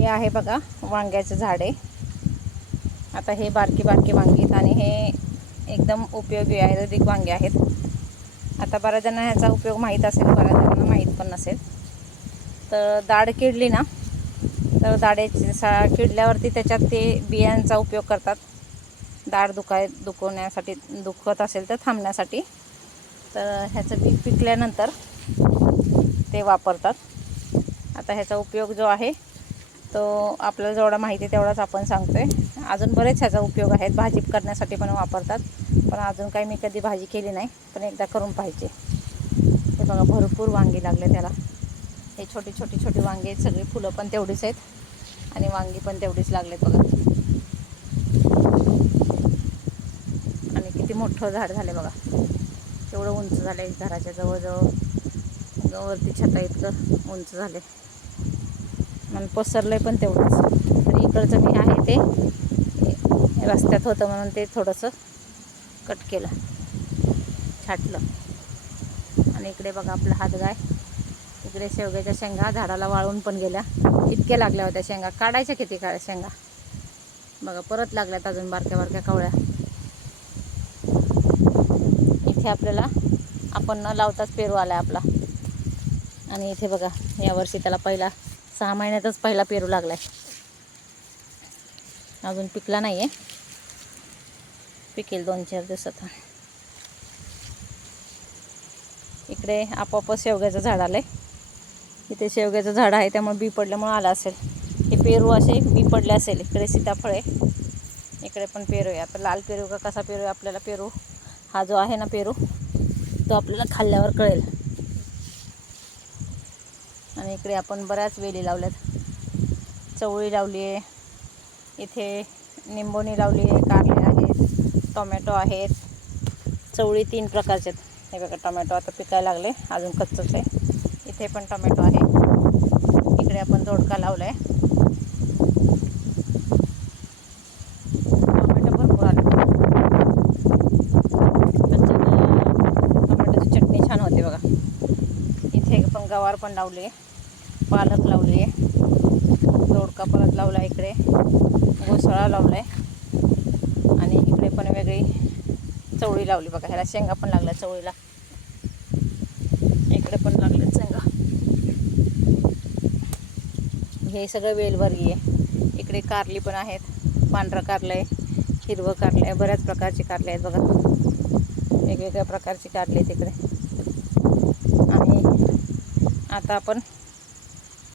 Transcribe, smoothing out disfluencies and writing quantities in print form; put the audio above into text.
हे आहे बघा वांग्याचे झाडे। आता हे बारकी बारकी वांगी आहेत आणि हे एकदम उपयोगी आयुर्वेदिक वांगे आहेत। आता बऱ्याच जणांना ह्याचा उपयोग माहीत असेल, बऱ्याच जणांना माहीत पण नसेल। तर दाढ किडली ना, तर दाढेची किडल्यावरती त्याच्यात ते बियांचा उपयोग करतात। दाढ दुखवण्यासाठी, दुखत असेल तर थांबण्यासाठी। तर ह्याचं बी पिकल्यानंतर ते वापरतात। आता ह्याचा उपयोग जो आहे तो आपल्याला जेवढा माहिती आहे तेवढाच आपण सांगतोय। अजून बरेच ह्याचा उपयोग आहेत, भाजी करण्यासाठी पण वापरतात। पण अजून काही मी कधी भाजी केली नाही, पण एकदा करून पाहिजे। हे बघा भरपूर वांगी लागले त्याला। हे छोटी छोटी छोटी वांगी आहेत, सगळी फुलं पण तेवढीच आहेत आणि वांगी पण तेवढीच लागलेत बघा। आणि किती मोठं झाड झाले बघा, एवढं उंच झालं आहे, घराच्या जवळजवळ वरती छता इतकं उंच झाले आणि पसरलंय पण तेवढंच। तर इकडचं मी आहे ते रस्त्यात होतं म्हणून ते थोडंसं कट केलं, छाटलं। आणि इकडे बघा आपला हातगाय, इकडे शेवग्याच्या शेंगा झाडाला वाळून पण गेल्या, इतक्या लागल्या होत्या शेंगा। काढायच्या किती शेंगा बघा, परत लागल्यात अजून बारक्या बारक्या कवळ्या। इथे आपल्याला आपण न लावताच पेरू आला आपला। आणि इथे बघा यावर्षी त्याला पहिला 6 महिन्यातच पहिला पेरू लागलाय, अजून पिकला नाहीये, पिकेल 2-4 दिवसात। इकडे आपोआप शेवग्याचं झाड आलंय, इथे शेवग्याचं झाड आहे त्यामुळे बी पडल्यामुळे आलं असेल। हे पेरू असे बी पडले असेल। इकडे सीताफळ आहे, इकडे पण पेरू आहे। आता लाल पेरू का कसा पेरू आहे आपल्याला, पेरू हा जो आहे ना पेरू, तो आपल्याला खाल्ल्यावर कळेल। आणि इकडे आपण बऱ्याच वेली लावल्यात, चवळी लावली आहे, इथे निंबोणी लावली आहे, कारले आहेत, टोमॅटो आहेत। चवळी 3 प्रकारचे आहेत। हे बघा टोमॅटो आता पिकायला लागले, अजून कच्चच आहे। इथे पण टोमॅटो आहे, इकडे आपण दोडका लावला आहे, टोमॅटो भरपूर आले। टोमॅटोची चटणी छान होते बघा। इथे पण गवार पण लावली आहे, पालक लावली आहे, दोडका परत लावला आहे, इकडे घोसाळा लावला आहे आणि इकडे पण वेगळी चवळी लावली बघा। ह्याला शेंगा पण लागल्या चवळीला, इकडे पण लागले शेंगा। हे सगळं वेलवर्गीय आहे। इकडे कारली पण आहेत, पांढरं कारलं आहे, हिरवं कारलं आहे, बऱ्याच प्रकारची कारले आहेत बघा, वेगवेगळ्या प्रकारची कारली आहेत इकडे। आणि आता आपण